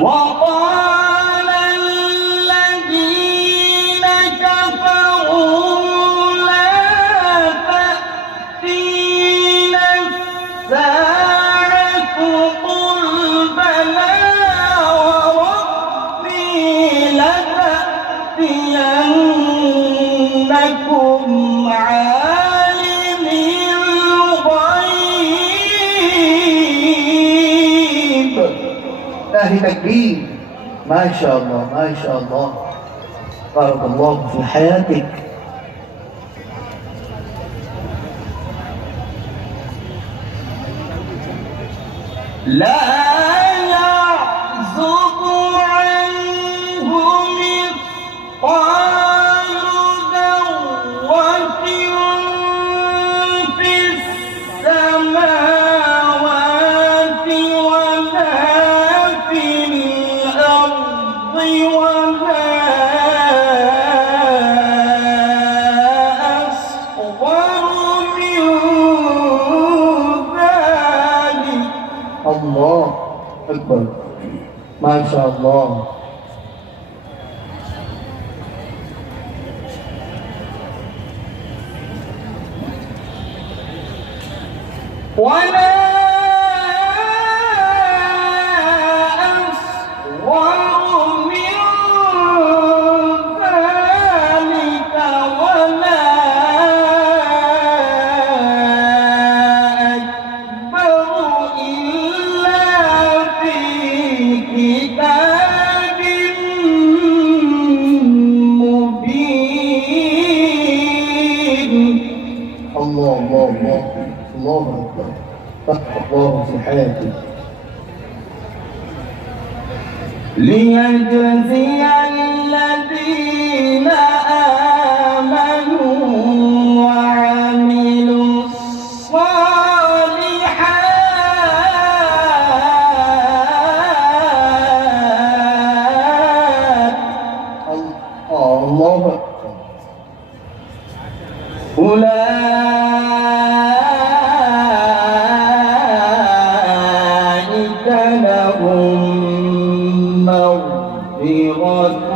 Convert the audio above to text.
وقال الذين كفروا لا تأتينا الساعة قل بلى وربي لتأتينكم عالم الغيب. تكبير. ما شاء الله ما شاء الله، بارك الله في حياتك. لا يعزب عنه مثقال ذرة في السماوات ولا في الأرض ولا أصغر من ذلك. الله أكبر، ما شاء الله. ولا أصغر من ذلك ولا أكبر إلا في كتاب مبين. الله الله الله الله أكبر، فتح الله في حياتك. ليجزي الذين آمنوا وعملوا الصالحات. الله أكبر. أولئك لهم مغفرة